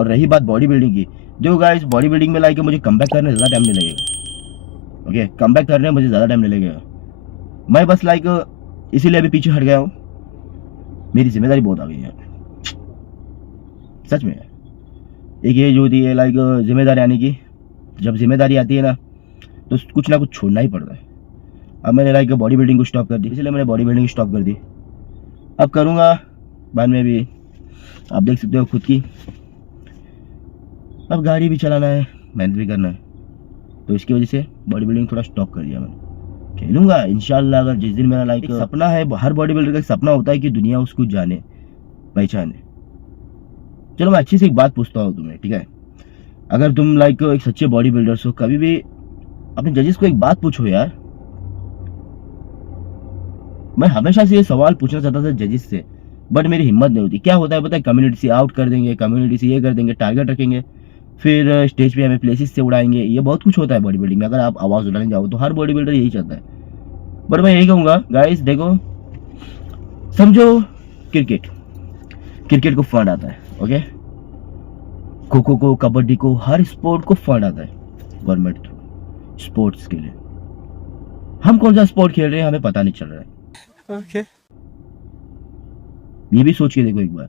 और रही बात बॉडी बिल्डिंग की, देखो गाइस बॉडी बिल्डिंग में लाइक मुझे कमबैक करने ज़्यादा टाइम नहीं लगेगा। ओके, कमबैक करने में मुझे ज़्यादा टाइम नहीं लगेगा। मैं बस लाइक इसीलिए अभी पीछे हट गया हूँ, मेरी जिम्मेदारी बहुत आ गई है सच में। एक ये जो होती है लाइक जिम्मेदारी आने की, जब जिम्मेदारी आती है ना तो कुछ ना कुछ छोड़ना ही पड़ता है। अब मैंने लाइक बॉडी बिल्डिंग को स्टॉप कर दी, इसलिए मैंने बॉडी बिल्डिंग स्टॉप कर दी। अब करूँगा बाद में भी, आप देख सकते हो खुद की। अब गाड़ी भी चलाना है, मेहनत भी करना है, तो इसकी वजह से बॉडी बिल्डिंग थोड़ा स्टॉप कर दिया मैंने। खेलूंगा इंशाल्लाह, अगर जिस दिन मेरा लाइक सपना है, हर बॉडी बिल्डर का सपना होता है कि दुनिया उसको जाने पहचाने। चलो मैं अच्छी से एक बात पूछता हूँ तुम्हें, ठीक है? अगर तुम लाइक एक सच्चे बॉडी बिल्डर्स हो, कभी भी अपने जजेस को एक बात पूछो यार। मैं हमेशा से ये सवाल पूछना चाहता था जजेस से, बट मेरी हिम्मत नहीं होती। क्या होता है पता है, कम्युनिटी से आउट कर देंगे, कम्युनिटी से ये कर देंगे, टारगेट रखेंगे, फिर स्टेज पे हमें प्लेसेस से उड़ाएंगे। ये बहुत कुछ होता है बॉडी बिल्डिंग में, अगर आप आवाज़ उठाने जाओ तो हर बॉडी बिल्डर यही चाहता है। बट मैं यही कहूँगा गाइस, देखो समझो क्रिकेट, क्रिकेट को फंड आता है, ओके? खो खो को, कबड्डी को, हर स्पोर्ट को फंड आता है गवर्नमेंट थ्रू स्पोर्ट्स के लिए। हम कौन सा स्पोर्ट खेल रहे हैं हमें पता नहीं चल रहा है। ओके, ये भी सोच के देखो एक बार,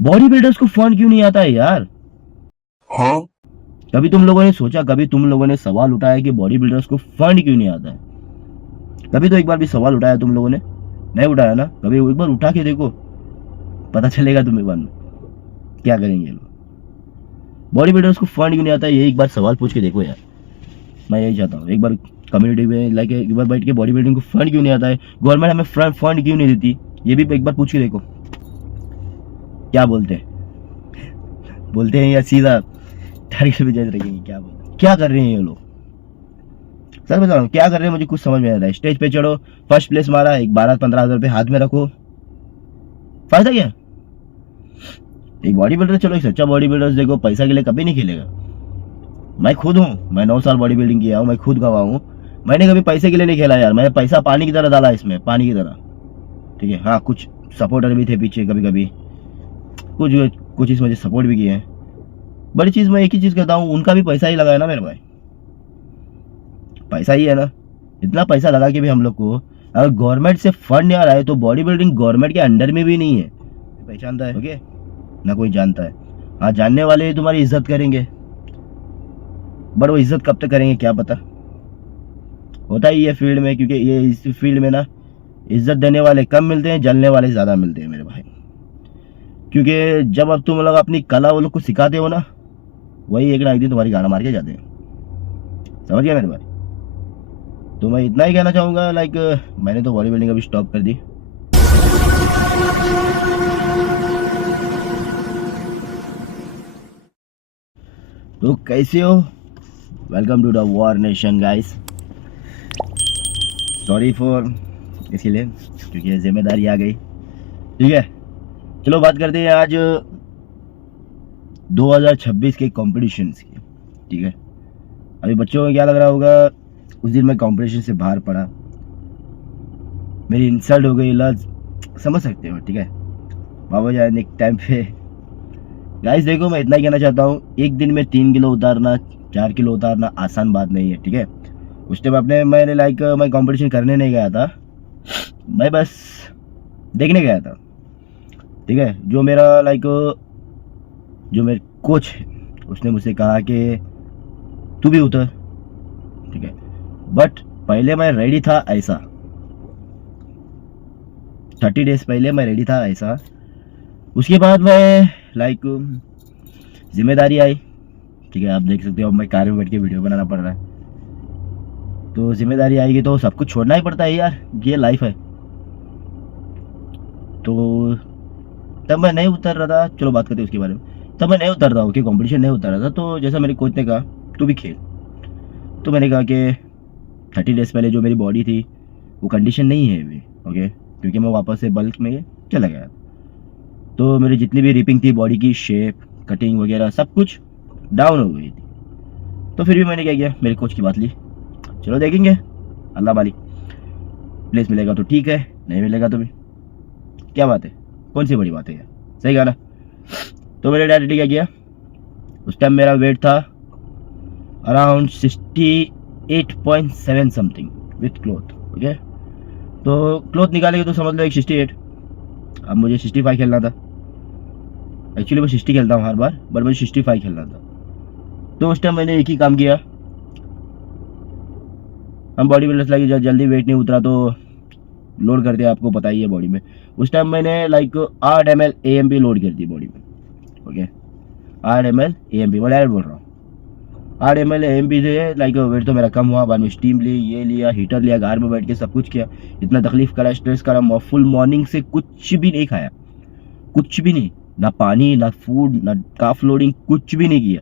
बॉडी बिल्डर्स को फंड क्यों नहीं आता है यार? हाँ, कभी तुम लोगों ने सोचा, कभी तुम लोगों ने सवाल उठाया कि बॉडी बिल्डर्स को फंड क्यों नहीं आता है? कभी तो एक बार भी सवाल उठाया तुम लोगों ने? नहीं उठाया ना? कभी एक बार उठा के देखो, पता चलेगा तुम्हें बाद में क्या करेंगे लोग। बॉडी बिल्डर्स को फंड क्यों नहीं आता है, ये एक बार सवाल पूछ के देखो यार। मैं यही चाहता हूँ, एक बार कम्युनिटी में लाइक एक बार बैठ के बॉडी बिल्डिंग को फंड क्यों नहीं आता है, गवर्नमेंट हमें फंड क्यों नहीं देती, ये भी एक बार पूछ के देखो। क्या बोलते हैं, बोलते हैं या सीधा टारगेट पे जज रखेंगे? क्या बोलते, क्या कर रहे हैं ये लोग? सर बता रहा हूँ क्या कर रहे हैं, मुझे कुछ समझ में आ रहा है। स्टेज पे चढ़ो, फर्स्ट प्लेस मारा, एक 12-15 हज़ार रुपये हाथ में रखो, फायदा क्या? एक बॉडी बिल्डर, चलो एक सच्चा बॉडी बिल्डर देखो पैसा के लिए कभी नहीं खेलेगा। मैं खुद हूँ, मैं 9 साल बॉडी बिल्डिंग किया हूँ, मैं खुद गवाह हूँ। मैंने कभी पैसे के लिए नहीं खेला यार, मैंने पैसा पानी की तरह डाला इसमें, पानी की तरह, ठीक है? हाँ, कुछ सपोर्टर भी थे पीछे, कभी कभी कुछ कुछ इसमें सपोर्ट भी किए हैं। बड़ी चीज़ मैं एक ही चीज़ कहता हूँ, उनका भी पैसा ही लगा है ना मेरे भाई, पैसा ही है ना। इतना पैसा लगा के भी हम लोग को अगर गवर्नमेंट से फंड नहीं आ रहा है, तो बॉडी बिल्डिंग गवर्नमेंट के अंडर में भी नहीं है, पहचानता है, ओके? ना कोई जानता है। हाँ, जानने वाले तुम्हारी इज्जत करेंगे, बट वो इज्जत कब तक करेंगे क्या पता। होता ही है फील्ड में, क्योंकि ये इस फील्ड में ना इज्जत देने वाले कम मिलते हैं, जलने वाले ज़्यादा मिलते हैं मेरे भाई। क्योंकि जब अब तुम लोग अपनी कला वो लोग को सिखाते हो ना, वही एक ना एक दिन तुम्हारी गाना मार के जाते हैं, समझ गया मेरे भाई? तो मैं इतना ही कहना चाहूँगा, लाइक मैंने तो बॉडी बिल्डिंग अभी स्टॉप कर दी। तो कैसे हो? Welcome to the war nation guys. Sorry for इसीलिए क्योंकि जिम्मेदारी आ गई, ठीक है? चलो बात करते हैं आज 2026 के कॉम्पिटिशन्स की, ठीक है? अभी बच्चों को क्या लग रहा होगा, उस दिन मैं कॉम्पिटिशन से बाहर पड़ा, मेरी इंसल्ट हो गई, लज समझ सकते हो, ठीक है? बाबा जान एक टाइम पे गाइस देखो, मैं इतना ही कहना चाहता हूँ, एक दिन में 3 किलो उतारना, 4 किलो उतारना आसान बात नहीं है, ठीक है? उस टाइम मैंने लाइक मैं कंपटीशन करने नहीं गया था, मैं बस देखने गया था, ठीक है? जो मेरा लाइक जो मेरे कोच है उसने मुझसे कहा कि तू भी उतर, ठीक है? बट पहले मैं रेडी था ऐसा, 30 डेज पहले मैं रेडी था ऐसा। उसके बाद मैं लाइक जिम्मेदारी आई, ठीक है? आप देख सकते हो अब मैं कार में बैठ के वीडियो बनाना पड़ रहा है, तो जिम्मेदारी आएगी तो सब कुछ छोड़ना ही पड़ता है यार, ये लाइफ है। तो तब मैं नहीं उतर रहा था, चलो बात करते हैं उसके बारे में। तब मैं नहीं उतर रहा हूँ कि कॉम्पिटिशन नहीं उतर रहा था, तो जैसा मेरे कोच ने कहा तू भी खेल, तो मैंने कहा कि 30 डेज पहले जो मेरी बॉडी थी वो कंडीशन नहीं है अभी, ओके? क्योंकि मैं वापस से बल्क में चला गया, तो मेरी जितनी भी रिपिंग थी, बॉडी की शेप, कटिंग वगैरह सब कुछ डाउन हो गई थी। तो फिर भी मैंने क्या किया, मेरे कोच की बात ली, चलो देखेंगे अल्लाह वाली, प्लेस मिलेगा तो ठीक है, नहीं मिलेगा तो भी क्या बात है, कौन सी बड़ी बात है यार, सही कहा ना? तो मेरे डायरेक्टली क्या किया, उस टाइम मेरा वेट था around 68.7 something with cloth. Okay, तो क्लोथ निकालेंगे तो समझ लो एक 68। अब मुझे 65 खेलना था। एक्चुअली मैं 60 खेलता हूँ हर बार, बट मुझे 65 खेलना था। तो उस टाइम मैंने एक ही काम किया, हम बॉडी बिल्डर्स लाइक जल्दी वेट नहीं उतरा तो लोड करते हैं, आपको पता ही है बॉडी में। उस टाइम मैंने लाइक 8 ml AMP लोड कर दी बॉडी में। ओके, 8 ml AMP मैं डायरेक्ट बोल रहा हूँ। 8 ml AMP से लाइक वेट तो मेरा कम हुआ। बाद में स्टीम ली, ये लिया, हीटर लिया, घर में बैठ के सब कुछ किया। इतना तकलीफ करा, स्ट्रेस करा, फुल मॉर्निंग से कुछ भी नहीं खाया, कुछ भी नहीं, ना पानी, ना फूड, ना काफ लोडिंग, कुछ भी नहीं किया।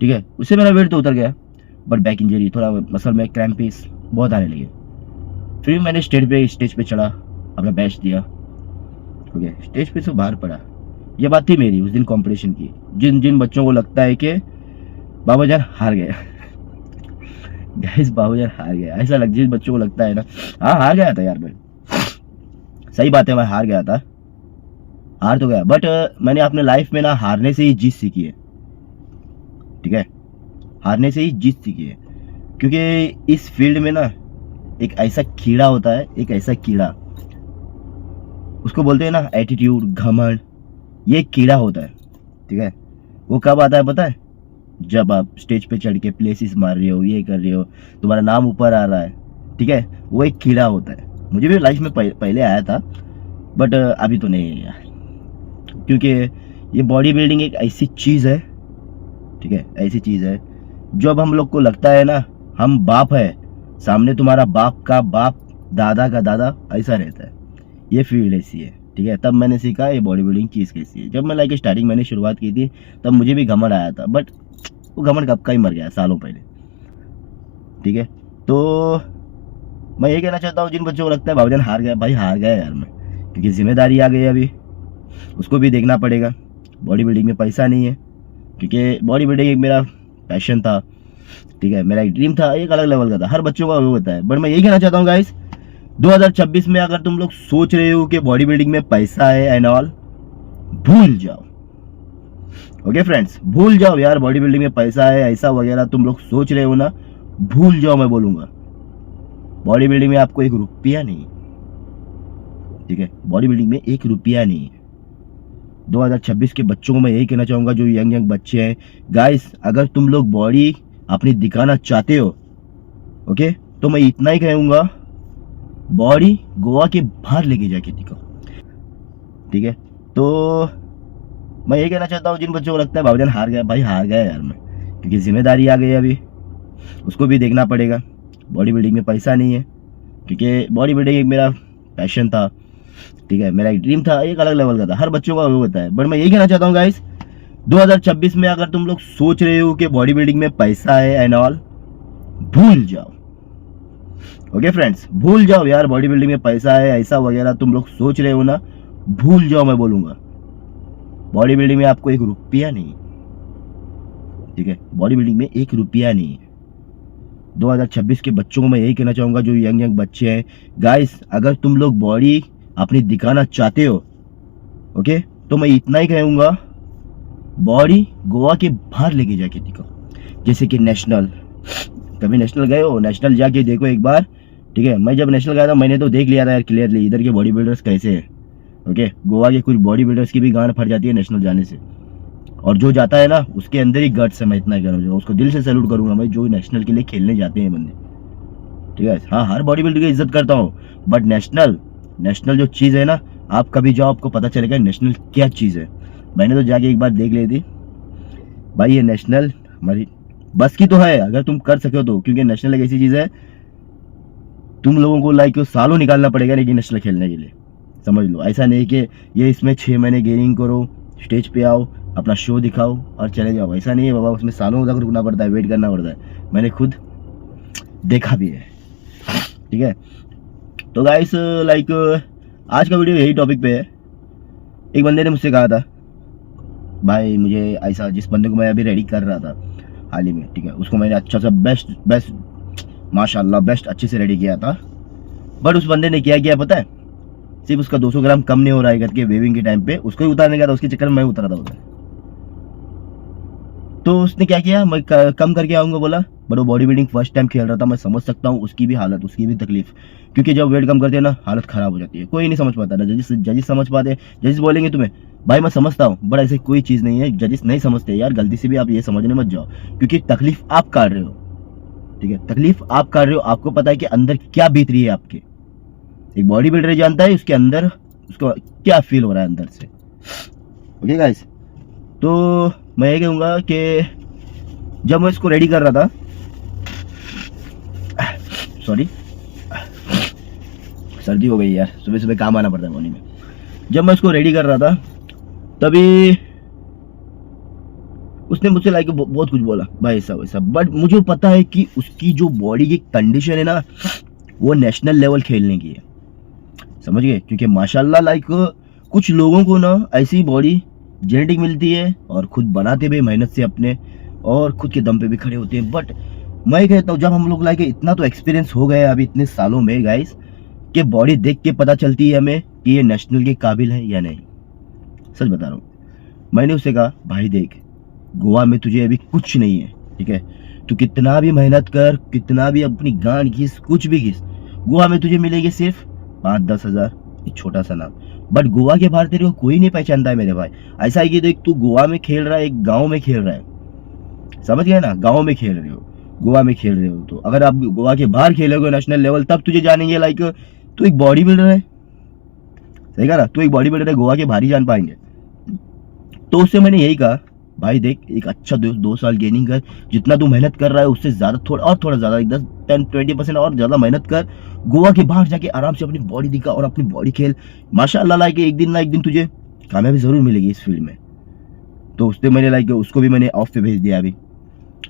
ठीक है, उससे मेरा वेट तो उतर गया, बट बैक इंजरी, थोड़ा मसल में क्रैम्पिस बहुत आने लगे। फिर मैंने स्टेज पे चढ़ा, अपना बेस्ट दिया। ओके, स्टेज पे से बाहर पड़ा। ये बात थी मेरी उस दिन कंपटीशन की। जिन जिन बच्चों को लगता है कि बाबूजान हार गया गाइस, बाबूजान हार गया, ऐसा लग, जिन बच्चों को लगता है ना, हाँ हार गया था यार मैं, सही बात है, मैं हार गया था, हार तो गया, बट मैंने अपने लाइफ में ना हारने से ही जीत सीखी है। ठीक है, हारने से ही जीत सीखी है, क्योंकि इस फील्ड में ना एक ऐसा कीड़ा होता है, एक ऐसा कीड़ा, उसको बोलते हैं ना एटीट्यूड, घमंड, ये एक कीड़ा होता है। ठीक है, वो कब आता है पता है? जब आप स्टेज पे चढ़ के प्लेसिस मार रहे हो, ये कर रहे हो, तुम्हारा नाम ऊपर आ रहा है। ठीक है, वो एक कीड़ा होता है। मुझे भी लाइफ में पहले आया था, बट अभी तो नहीं है यार, क्योंकि ये बॉडी बिल्डिंग एक ऐसी चीज़ है। ठीक है, ऐसी चीज़ है, जो अब हम लोग को लगता है ना हम बाप है, सामने तुम्हारा बाप का बाप, दादा का दादा, ऐसा रहता है। ये फील्ड ऐसी है। ठीक है, तब मैंने सीखा ये बॉडी बिल्डिंग चीज़ कैसी है। जब मैं लाइक स्टार्टिंग मैंने शुरुआत की थी, तब मुझे भी घमंड आया था, बट वो घमंड कब का ही मर गया, सालों पहले। ठीक है, तो मैं ये कहना चाहता हूँ, जिन बच्चों को लगता है बाबूजान हार गया, भाई हार गया यार मैं, क्योंकि जिम्मेदारी आ गई अभी, उसको भी देखना पड़ेगा। बॉडी बिल्डिंग में पैसा नहीं है, क्योंकि बॉडी बिल्डिंग एक मेरा पैशन था। ठीक है, मेरा एक ड्रीम था, एक अलग लेवल का था, हर बच्चों का वो होता है। बट मैं यही कहना चाहता हूँ गाइस, 2026 में अगर तुम लोग सोच रहे हो कि बॉडी बिल्डिंग में पैसा है एंड ऑल, भूल जाओ। ओके फ्रेंड्स, भूल जाओ यार, बॉडी बिल्डिंग में पैसा है ऐसा वगैरह तुम लोग सोच रहे हो ना, भूल जाओ। मैं बोलूंगा बॉडी बिल्डिंग में आपको 1 रुपया नहीं। ठीक है, बॉडी बिल्डिंग में 1 रुपया नहीं है। 2026 के बच्चों को मैं यही कहना चाहूंगा, जो यंग यंग बच्चे हैं, गाइस अगर तुम लोग बॉडी अपनी दिखाना चाहते हो, ओके, तो मैं इतना ही कहूंगा, बॉडी गोवा के बाहर लेके जाके दिखाओ। ठीक है, तो मैं ये कहना चाहता हूँ, जिन बच्चों को लगता है बाबूजान हार गया, भाई हार गया यार मैं, क्योंकि जिम्मेदारी आ गई अभी, उसको भी देखना पड़ेगा। बॉडी बिल्डिंग में पैसा नहीं है, क्योंकि बॉडी बिल्डिंग एक मेरा पैशन था। ठीक है, मेरा एक ड्रीम था, एक अलग लेवल का था, हर बच्चों का वो होता है। बट मैं यही कहना चाहता हूँ गाइस, 2026 में अगर तुम लोग सोच रहे हो कि बॉडी बिल्डिंग में पैसा है एंड ऑल, भूल जाओ। ओके फ्रेंड्स, भूल जाओ यार, बॉडी बिल्डिंग में पैसा है ऐसा वगैरह तुम लोग सोच रहे हो ना, भूल जाओ। मैं बोलूंगा बॉडी बिल्डिंग में आपको 1 रुपया नहीं। ठीक है, बॉडी बिल्डिंग में 1 रुपया नहीं है। 2026 के बच्चों को मैं यही कहना चाहूंगा, जो यंग यंग बच्चे हैं, गाइस अगर तुम लोग बॉडी अपनी दिखाना चाहते हो, ओके, तो मैं इतना ही कहूंगा, बॉडी गोवा के बाहर लेके जाके दिखाओ। जैसे कि नेशनल, कभी नेशनल गए हो? नेशनल जाके देखो एक बार। ठीक है, मैं जब नेशनल गया था, मैंने तो देख लिया था यार क्लियरली इधर के बॉडी बिल्डर्स कैसे हैं। ओके, गोवा के कुछ बॉडी बिल्डर्स की भी गांड फट जाती है नेशनल जाने से, और जो जाता है ना उसके अंदर ही गट्स है। मैं इतना कहूँगा, उसको दिल से सैल्यूट करूंगा मैं, जो नेशनल के लिए खेलने जाते हैं बंदे। ठीक है, हाँ, हर बॉडी बिल्डर की इज्जत करता हूँ, बट नेशनल जो चीज़ है ना, आप कभी जाओ, आपको पता चलेगा नेशनल क्या चीज़ है। मैंने तो जाके एक बार देख ली थी भाई, ये नेशनल हमारी बस की तो है, अगर तुम कर सको तो, क्योंकि नेशनल एक ऐसी चीज़ है, तुम लोगों को लाइक सालों निकालना पड़ेगा लेकिन नेशनल खेलने के लिए, समझ लो। ऐसा नहीं कि ये इसमें 6 महीने गेनिंग करो, स्टेज पे आओ, अपना शो दिखाओ और चले जाओ, ऐसा नहीं है बाबा, उसमें सालों तक रुकना पड़ता है, वेट करना पड़ता है, मैंने खुद देखा भी है। ठीक है, तो गाइस लाइक आज का वीडियो यही टॉपिक पे है। एक बंदे ने मुझसे कहा था, भाई मुझे ऐसा, जिस बंदे को मैं अभी रेडी कर रहा था हाल ही में, ठीक है, उसको मैंने अच्छा सा बेस्ट माशाल्लाह बेस्ट अच्छे से रेडी किया था, बट उस बंदे ने क्या किया पता है? सिर्फ उसका 200 ग्राम कम नहीं हो रहा है करके वेविंग के टाइम पे उसको ही उतारने का था, उसके चक्कर में मैं उतरा था उधर। तो उसने क्या किया, मैं कम करके आऊँगा बोला। बट वो बॉडी बिल्डिंग फर्स्ट टाइम खेल रहा था, मैं समझ सकता हूँ उसकी भी हालत, उसकी भी तकलीफ, क्योंकि जब वेट कम करते हैं ना हालत ख़राब हो जाती है। कोई नहीं समझ पाता ना, जजिस समझ पाते, जजिस बोलेंगे तुम्हें, भाई मैं समझता हूँ, बट ऐसी कोई चीज़ नहीं है, जजिस नहीं समझते यार, गलती से भी आप ये समझने मत जाओ, क्योंकि तकलीफ आप काट रहे हो, ठीक है, तकलीफ आप काट रहे हो, आपको पता है कि अंदर क्या बीत रही है आपके। एक बॉडी बिल्डर जानता है उसके अंदर उसको क्या फील हो रहा है अंदर से। ओके गाइस, तो मैं ये कहूँगा कि जब मैं इसको रेडी कर रहा था, सॉरी सर्दी हो गई यार, सुबह सुबह काम आना पड़ता है मॉर्निंग में। जब मैं इसको रेडी कर रहा था तभी उसने मुझसे लाइक बहुत कुछ बोला भाई ऐसा वैसा, बट मुझे पता है कि उसकी जो बॉडी की कंडीशन है ना वो नेशनल लेवल खेलने की है, समझ गए, क्योंकि माशाल्लाह लाइक कुछ लोगों को ना ऐसी बॉडी जेनेटिक मिलती है और खुद बनाते भी मेहनत से अपने, और खुद के दम पे भी खड़े होते हैं। बट मैं कहता हूँ जब हम लोग लाइक इतना तो एक्सपीरियंस हो गया अभी इतने सालों में गाइस, कि बॉडी देख के पता चलती है हमें कि ये नेशनल के काबिल है या नहीं। सच बता रहा हूँ, मैंने उससे कहा भाई देख, गोवा में तुझे अभी कुछ नहीं है, ठीक है, तू कितना भी मेहनत कर, कितना भी अपनी गांड घिस, कुछ भी घिस, गोवा में तुझे मिलेगी सिर्फ 5-10 हज़ार, एक छोटा सा नाम। बट गोवा के बाहर तेरे को कोई नहीं पहचानता है मेरे भाई। ऐसा है कि देख तू गोवा में खेल रहा है, एक गाँव में खेल रहा है, समझ गया ना, गाँव में खेल रहे हो, गोवा में खेल रहे हो, तो अगर आप गोवा के बाहर खेलोगे नेशनल लेवल तब तुझे जानेंगे, लाइक तू एक बॉडी बिल्डर है, सही कहा ना, तू एक बॉडी बिल्डर है, गोवा के बाहर ही जान पाएंगे। तो उससे मैंने यही कहा भाई देख, एक अच्छा 2 साल गेनिंग कर, जितना तू मेहनत कर रहा है उससे ज़्यादा, थोड़ा ज़्यादा, 10-20% और ज़्यादा मेहनत कर, गोवा के बाहर जाके आराम से अपनी बॉडी दिखा और अपनी बॉडी खेल, माशाल्लाह लाइक एक दिन ना एक दिन तुझे कामयाबी ज़रूर मिलेगी इस फील्ड में। तो उससे मैंने लाइक उसको भी मैंने ऑफ पे भेज दिया अभी,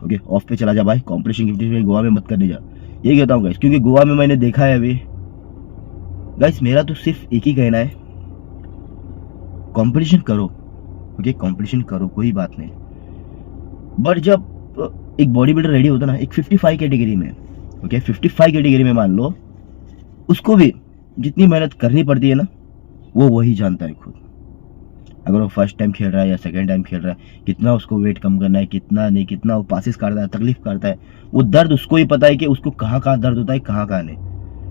ओके ऑफ पे चला जा भाई, कॉम्पिटिशन गिफ्टिशन गोवा में मत करने जा, ये कहता हूँ गाइस, क्योंकि गोवा में मैंने देखा है अभी गाइस, मेरा तो सिर्फ एक ही कहना है, कंपटीशन करो, ओके कंपटीशन करो, कोई बात नहीं, बट जब एक बॉडी बिल्डर रेडी होता ना एक 55 कैटेगरी में, ओके 55 कैटेगरी में मान लो, उसको भी जितनी मेहनत करनी पड़ती है ना वो वही जानता है खुद। अगर वो फर्स्ट टाइम खेल रहा है या सेकंड टाइम खेल रहा है, कितना उसको वेट कम करना है, कितना नहीं, कितना वो पासिस काटता है, तकलीफ काटता है, वो दर्द उसको ही पता है कि उसको कहाँ कहाँ दर्द होता है, कहाँ कहाँ नहीं,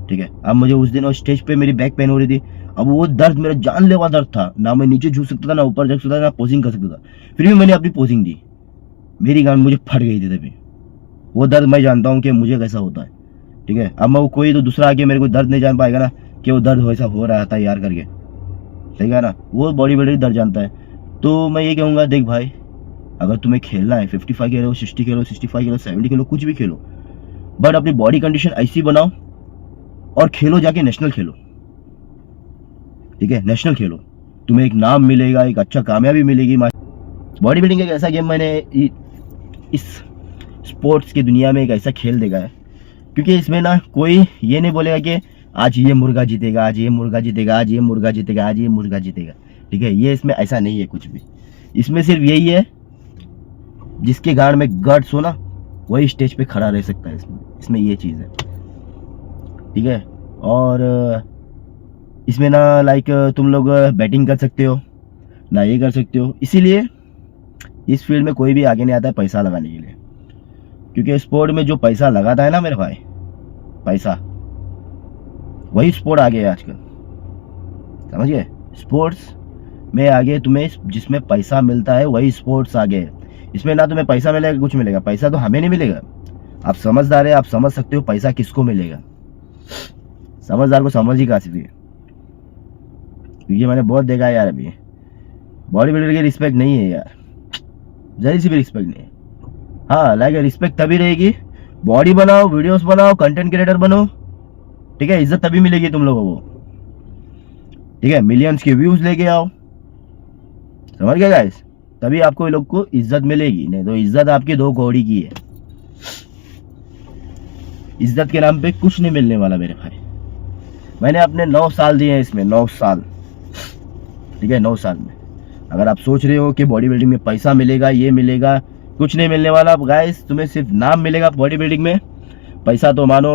ठीक है। अब मुझे उस दिन और स्टेज पे मेरी बैक पेन हो रही थी, अब वो दर्द मेरा जानलेवा दर्द था, ना मैं नीचे झुक सकता था, ना ऊपर झुक सकता था, ना पोजिंग कर सकता था, फिर भी मैंने अपनी पोजिंग दी, मेरी गांड मुझे फट गई थी तभी। वो दर्द मैं जानता हूँ कि मुझे कैसा होता है, ठीक है। अब मैं वो कोई तो दूसरा आके मेरे को दर्द नहीं जान पाएगा ना कि वो दर्द वैसा हो रहा था यार करके, सही है ना, वो बॉडी बिल्डर दर्द जानता है। तो मैं ये कहूँगा देख भाई, अगर तुम्हें खेलना है 55 खेलो, 60 खेलो, 65 खेलो, 70 खेलो, कुछ भी खेलो, बट अपनी बॉडी कंडीशन ऐसी बनाओ और खेलो, जाके नेशनल खेलो, ठीक है, नेशनल खेलो, तुम्हें एक नाम मिलेगा, एक अच्छा कामयाबी मिलेगी। बॉडी बिल्डिंग एक ऐसा गेम मैंने इस स्पोर्ट्स की दुनिया में एक ऐसा खेल देखा है, क्योंकि इसमें ना कोई ये नहीं बोलेगा कि आज ये मुर्गा जीतेगा, आज ये मुर्गा जीतेगा, आज ये मुर्गा जीतेगा, आज ये मुर्गा जीतेगा, ठीक है, ये इसमें ऐसा नहीं है कुछ भी। इसमें सिर्फ यही है, जिसके गांड में गट्स हो ना वही स्टेज पे खड़ा रह सकता है, इसमें ये चीज़ है, ठीक है। और इसमें ना लाइक तुम लोग बैटिंग कर सकते हो ना, ये कर सकते हो, इसीलिए इस फील्ड में कोई भी आगे नहीं आता है पैसा लगाने के लिए, क्योंकि स्पोर्ट में जो पैसा लगाता है ना मेरे भाई, पैसा, वही स्पोर्ट आगे है आजकल, समझ गए। स्पोर्ट्स में आगे तुम्हें जिसमें पैसा मिलता है वही स्पोर्ट्स आगे है। इसमें ना तुम्हें पैसा मिलेगा कुछ मिलेगा, पैसा तो हमें नहीं मिलेगा, आप समझदार है, आप समझ सकते हो पैसा किसको मिलेगा, समझदार को समझ ही कहा सकती है, क्योंकि मैंने बहुत देखा है यार, अभी बॉडी बिल्डर की रिस्पेक्ट नहीं है यार, जरा सी भी रिस्पेक्ट नहीं है। हाँ लाइक रिस्पेक्ट तभी रहेगी, बॉडी बनाओ, वीडियोस बनाओ, कंटेंट क्रिएटर बनो, ठीक है, इज्जत तभी मिलेगी तुम लोगों को, ठीक है, मिलियंस के व्यूज लेके आओ, समझ गए गाइस, तभी आपको लोग को इज्जत मिलेगी, नहीं तो इज्जत आपकी 2 कौड़ी की है, इज्जत के नाम पे कुछ नहीं मिलने वाला मेरे भाई। मैंने अपने 9 साल दिए हैं इसमें, 9 साल, ठीक है, 9 साल में। अगर आप सोच रहे हो कि बॉडी बिल्डिंग में पैसा मिलेगा, ये मिलेगा, कुछ नहीं मिलने वाला गाइस, तुम्हें सिर्फ नाम मिलेगा बॉडी बिल्डिंग में, पैसा तो मानो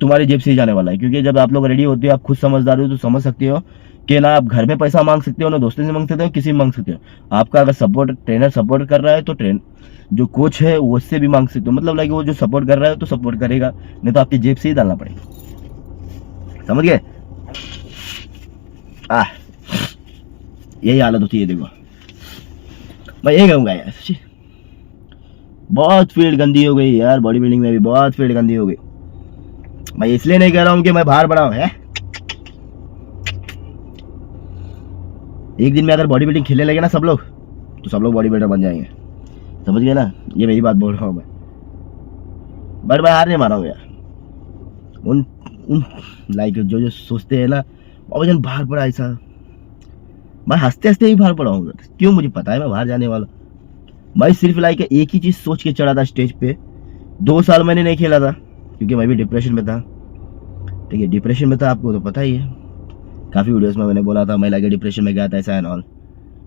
तुम्हारी जेब से ही जाने वाला है, क्योंकि जब आप लोग रेडी होते हो, आप खुद समझदार हो तो समझ सकते हो कि ना आप घर में पैसा मांग सकते हो, ना दोस्तों से मांग सकते हो, किसी से मांग सकते हो। आपका अगर सपोर्ट ट्रेनर सपोर्ट कर रहा है तो जो कोच है वो उससे भी मांग सकते हो, मतलब लाइक वो जो सपोर्ट कर रहा है तो सपोर्ट करेगा, नहीं तो आपकी जेब से ही डालना पड़ेगा। समझ गए? यही हालत होती है। देखो मैं यही कहूँगा यार, बहुत फील्ड गंदी हो गई यार, बॉडी बिल्डिंग में भी बहुत फील्ड गंदी हो गई। मैं इसलिए नहीं कह रहा हूँ कि मैं बाहर बढ़ाऊँ है। एक दिन में अगर बॉडी बिल्डिंग खेलने लगे ना सब लोग, तो सब लोग बॉडी बिल्डर बन जाएंगे। समझ गए ना? ये मेरी बात बोल रहा हूँ मैं, बट मैं हार नहीं मारा हूँ यार। उन उन लाइक जो सोचते हैं ना वजन बाहर पड़ा ऐसा, मैं हंसते हंसते ही बाहर पड़ा हूँ। क्यों? मुझे पता है मैं बाहर जाने वाला। मैं सिर्फ लाइक एक ही चीज़ सोच के चढ़ा था स्टेज पे। 2 साल मैंने नहीं खेला था क्योंकि मैं भी डिप्रेशन में था। ठीक है, डिप्रेशन में था, आपको तो पता ही है, काफ़ी वीडियोस में मैंने बोला था मैं लाइक डिप्रेशन में गया था, ऐसा एंड ऑल।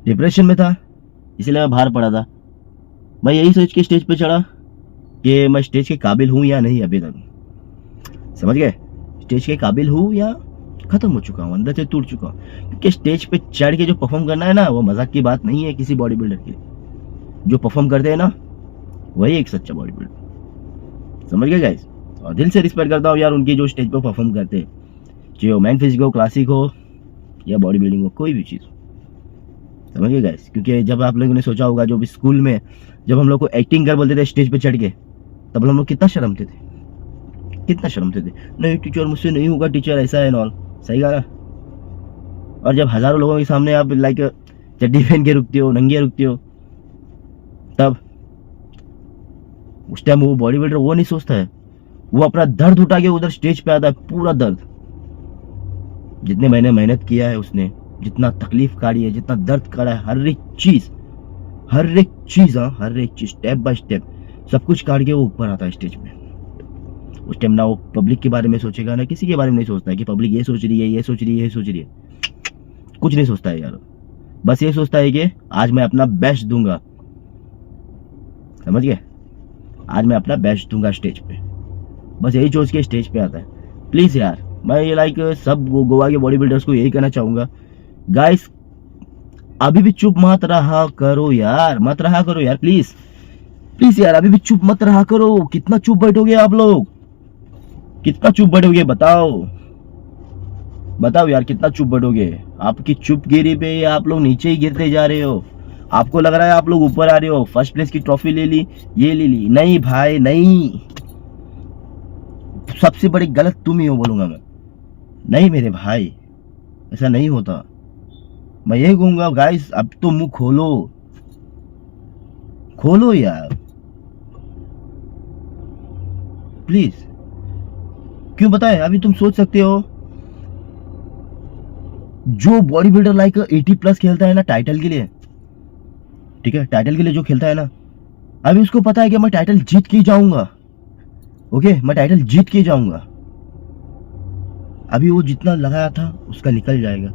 डिप्रेशन में था इसलिए मैं बाहर पड़ा था। मैं यही सोच के स्टेज पे चढ़ा कि मैं स्टेज के काबिल हूँ या नहीं अभी तक। समझ गए? स्टेज के काबिल हूँ या खत्म हो चुका हूँ, अंदर से टूट चुका हूँ। क्योंकि स्टेज पे चढ़ के जो परफॉर्म करना है ना, वो मजाक की बात नहीं है किसी बॉडी बिल्डर के लिए। जो परफॉर्म करते हैं ना वही एक सच्चा बॉडी बिल्डर। समझ गए गाइस? और दिल से रिस्पेक्ट करता हूँ यार उनकी जो स्टेज पे परफॉर्म करते हैं, चाहे वो मैन फिजिक हो, क्लासिक हो या बॉडी बिल्डिंग हो, कोई भी चीज़। समझ गए गाइस? क्योंकि जब आप लोगों ने सोचा होगा जो भी स्कूल में जब हम लोग को एक्टिंग कर बोलते थे स्टेज पे चढ़ के, तब हम लोग कितना शर्मते थे, कितना शर्मते थे। नहीं टीचर मुझसे नहीं होगा, टीचर ऐसा है नॉल। सही कहा ना? और जब हजारों लोगों के सामने आप लाइक चड्डी पहन के रुकते हो, नंगे रुकते हो, तब उस टाइम वो बॉडी बिल्डर वो नहीं सोचता है, वो अपना दर्द उठा के उधर स्टेज पे आता है, पूरा दर्द। जितने मैंने मेहनत किया है उसने, जितना तकलीफ काटी है, जितना दर्द काटा है, हर एक चीज हर एक चीज स्टेप बाय स्टेप सब कुछ काट के वो ऊपर आता है स्टेज पे। उस टाइम ना वो पब्लिक के बारे में सोचेगा, ना किसी के बारे में नहीं सोचता है कि पब्लिक ये सोच रही है, ये सोच रही है, ये सोच रही है। कुछ नहीं सोचता है यार, बस ये सोचता है कि आज मैं अपना बेस्ट दूंगा। समझ गए? आज मैं अपना बेस्ट दूंगा स्टेज पे, बस यही सोच के स्टेज पे आता है। प्लीज यार, मैं ये लाइक सब गोवा के बॉडी बिल्डर्स को यही कहना चाहूंगा, गाइस अभी भी चुप मत रहा करो यार, मत रहा करो यार, प्लीज प्लीज यार, अभी भी चुप मत रहा करो। कितना चुप बैठोगे आप लोग, कितना चुप बैठोगे? बताओ बताओ यार, कितना चुप बैठोगे? आपकी चुपगिरी पे आप लोग नीचे ही गिरते जा रहे हो। आपको लग रहा है आप लोग ऊपर आ रहे हो, फर्स्ट प्लेस की ट्रॉफी ले ली, ये ले ली। नहीं भाई नहीं, सबसे बड़ी गलत तुम ही हो बोलूंगा मैं। नहीं मेरे भाई, ऐसा नहीं होता। मैं यही कहूंगा गाइस, अब तो मुंह खोलो, खोलो यार प्लीज। क्यों बताए? अभी तुम सोच सकते हो, जो बॉडी बिल्डर लाइक 80+ खेलता है ना टाइटल के लिए, ठीक है, टाइटल के लिए जो खेलता है ना, अभी उसको पता है कि मैं टाइटल जीत के जाऊंगा। ओके, मैं टाइटल जीत के जाऊंगा। अभी वो जितना लगाया था उसका निकल जाएगा,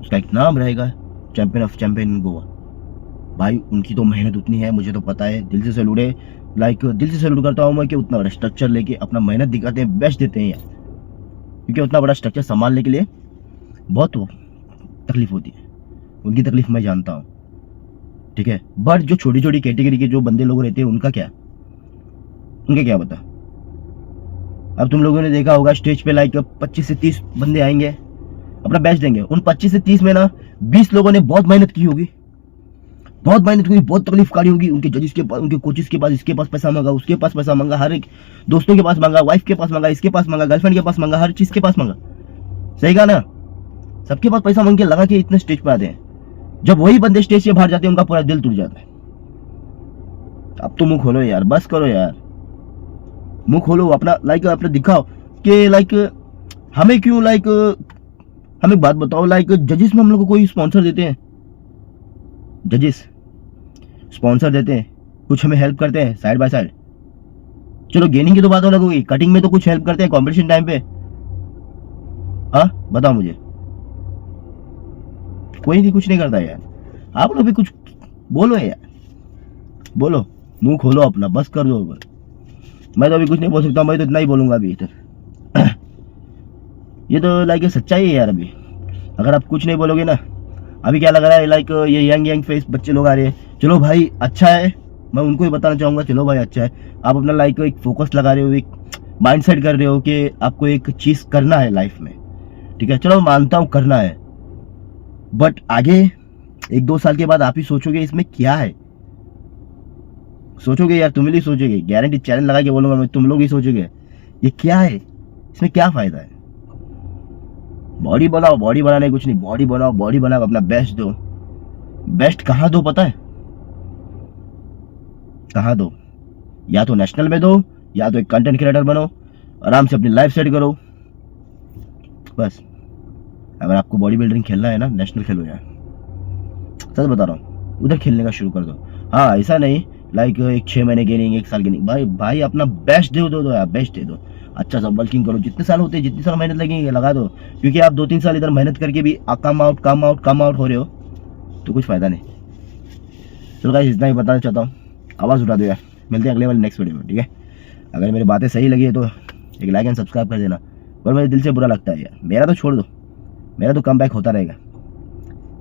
उसका एक नाम रहेगा, champion of champion in Goa. भाई उनकी तो मेहनत उतनी है, मुझे तो पता है। दिल से सैल्यूट है, लाइक दिल से सैल्यूट करता हूँ मैं कि उतना बड़ा स्ट्रक्चर लेके अपना मेहनत दिखाते हैं, बेस्ट देते हैं यार। क्योंकि उतना बड़ा स्ट्रक्चर संभालने के लिए बहुत तकलीफ होती है, उनकी तकलीफ मैं जानता हूँ। ठीक है, बट जो छोटी छोटी कैटेगरी के जो बंदे लोग रहते हैं उनका क्या, उनके क्या बता। अब तुम लोगों ने देखा होगा स्टेज पे लाइक 25 से 30 बंदे आएंगे, अपना बेस्ट देंगे। उन 25 से 30 में ना 20 लोगों ने बहुत मेहनत की होगी, बहुत मेहनत हुई, बहुत तकलीफ काटी होगी। उनके जजेस के पास, उनके कोचेस के पास, इसके पास पैसा मांगा, उसके पास पैसा मांगा, हर एक दोस्तों के पास मांगा, वाइफ के पास मांगा, इसके पास मांगा, गर्लफ्रेंड के पास मांगा, हर चीज के पास मांगा। सही कहा ना? सबके पास पैसा मांग के लगा के इतने स्टेज पे आते हैं। जब वही बंदे स्टेज से बाहर जाते हैं उनका पूरा दिल टूट जाता है। अब तो मुंह खोलो यार, बस करो यार, मुंह खोलो अपना, लाइक अपना दिखाओ कि लाइक हमें क्यों, लाइक हमें बात बताओ, लाइक जजेस में हम लोग को कोई स्पॉन्सर देते हैं? जजेस स्पॉन्सर देते हैं, कुछ हमें हेल्प करते हैं साइड बाय साइड? चलो गेनिंग की तो बात अलग होगी, कटिंग में तो कुछ हेल्प करते हैं कंपटीशन टाइम पे? हाँ बताओ मुझे, कोई नहीं, कुछ नहीं करता यार। आप लोग भी कुछ बोलो यार, बोलो, मुंह खोलो अपना, बस कर दो। मैं तो अभी कुछ नहीं बोल सकता, मैं तो इतना ही बोलूंगा अभी इधर। ये तो लाइक सच्चाई है यार। अगर आप कुछ नहीं बोलोगे ना, अभी क्या लग रहा है लाइक ये यंग यंग फेस बच्चे लोग आ रहे हैं, चलो भाई अच्छा है, मैं उनको ही बताना चाहूँगा, चलो भाई अच्छा है, आप अपना लाइक एक फोकस लगा रहे हो, एक माइंड सेट कर रहे हो कि आपको एक चीज़ करना है लाइफ में, ठीक है, चलो मानता हूँ करना है, बट आगे 1-2 साल के बाद आप ही सोचोगे इसमें क्या है, सोचोगे यार, तुम ही सोचोगे, गारंटी चैलेंज लगा के बोलूंगा मैं, तुम लोग ही सोचोगे ये क्या है, इसमें क्या फायदा है। बॉडी बनाओ, बॉडी बनाने कुछ नहीं, बॉडी बनाओ, बॉडी बनाओ, अपना बेस्ट दो। बेस्ट कहाँ दो पता है, कहाँ दो, या तो नेशनल में दो, या तो एक कंटेंट क्रिएटर बनो, आराम से अपनी लाइफ सेट करो, बस। अगर आपको बॉडी बिल्डिंग खेलना है ना, नेशनल खेलो यार, सच बता रहा हूँ, उधर खेलने का शुरू कर दो। हाँ ऐसा नहीं लाइक एक 6 महीने गेनिंग, 1 साल गेनिंग, भाई भाई अपना बेस्ट दो यार, बेस्ट दे दो, अच्छा सा बल्किंग करो, जितने साल होते हैं, जितनी साल मेहनत लगेंगे लगा दो, क्योंकि आप 2-3 साल इधर मेहनत करके भी कम आउट हो रहे हो, तो कुछ फायदा नहीं। चलो गाइस इतना ही बताना चाहता हूँ, आवाज़ उठा दो यार, मिलते हैं अगले वाले नेक्स्ट वीडियो में, ठीक है। अगर मेरी बातें सही लगी है तो एक लाइक एंड सब्सक्राइब कर देना, पर मेरे दिल से बुरा लगता है यार, मेरा तो छोड़ दो, मेरा तो कम बैक होता रहेगा,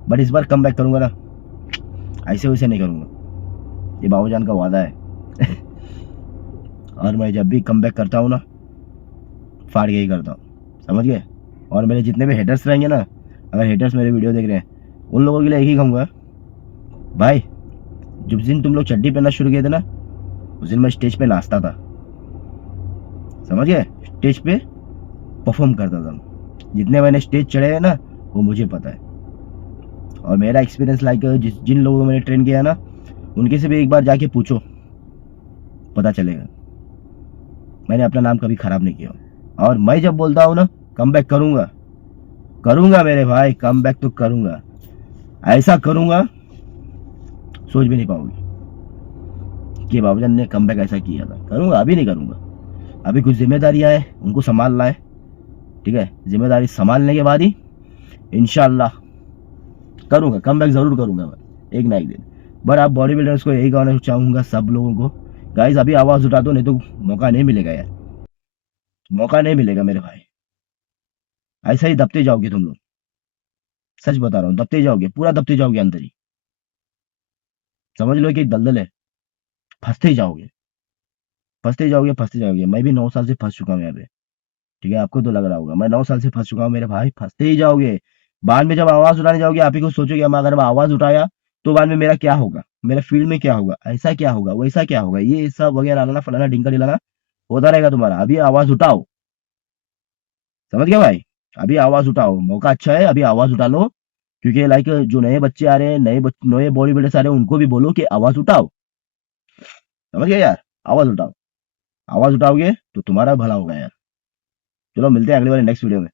बट इस बार कम बैक करूँगा ना, ऐसे वैसे नहीं करूँगा, ये बाबूजान का वादा है। और मैं जब भी कम बैक करता हूँ ना, फाड़ के ही करता हूँ, समझ गए। और मेरे जितने भी हेटर्स रहेंगे ना, अगर हेटर्स मेरे वीडियो देख रहे हैं, उन लोगों के लिए एक ही कहूँगा, भाई जिस दिन तुम लोग चड्डी पहनना शुरू किए थे ना, उस दिन मैं स्टेज पे नाचता था, समझ गए, स्टेज पे परफॉर्म करता था, जितने मैंने स्टेज चढ़े हैं ना वो मुझे पता है। और मेरा एक्सपीरियंस लाइक जिन लोगों को मैंने ट्रेन किया ना, उनके से भी एक बार जाके पूछो, पता चलेगा, मैंने अपना नाम कभी खराब नहीं किया। और मैं जब बोलता हूँ ना कम बैक करूँगा, करूँगा मेरे भाई, कम बैक तो करूँगा, ऐसा करूँगा सोच भी नहीं पाओगे कि बाबूजान ने कम बैक ऐसा किया था, करूँगा, अभी नहीं करूँगा, अभी कुछ जिम्मेदारियाँ हैं उनको संभालना है, ठीक है, जिम्मेदारी संभालने के बाद ही इंशाल्लाह करूँगा, कम बैक ज़रूर करूँगा मैं एक ना एक दिन। बट आप बॉडी बिल्डर्स को यही कहना चाहूँगा सब लोगों को, गाइस अभी आवाज़ उठा दो, नहीं तो मौका नहीं मिलेगा यार, मौका नहीं मिलेगा मेरे भाई, ऐसा ही दबते जाओगे तुम लोग, सच बता रहा हूँ, दबते जाओगे, पूरा दबते जाओगे अंदर ही, समझ लो कि एक दलदल है, फंसते ही जाओगे, फंसते जाओगे, फंसते जाओगे। मैं भी 9 साल से फंस चुका हूँ यहाँ पे, ठीक है, आपको तो लग रहा होगा मैं 9 साल से फंस चुका हूँ मेरे भाई, फंसते ही जाओगे। बाद में जब आवाज उठाने जाओगे आप ही को सोचोगे, अगर मैं आवाज उठाया तो बाद में मेरा क्या होगा, मेरे फील्ड में क्या होगा, ऐसा क्या होगा, वैसा क्या होगा, ये सब वगैरह लाना फलाना ढिंका ढिलाना होता रहेगा तुम्हारा। अभी आवाज उठाओ, समझ गया भाई, अभी आवाज उठाओ, मौका अच्छा है, अभी आवाज उठा लो, क्योंकि लाइक जो नए बच्चे आ रहे हैं, नए बॉडी बिल्डर्स आ रहे हैं, उनको भी बोलो कि आवाज उठाओ, समझ गया यार, आवाज उठाओ, आवाज उठाओगे तो तुम्हारा भला होगा यार। चलो मिलते हैं अगले वाले नेक्स्ट वीडियो में।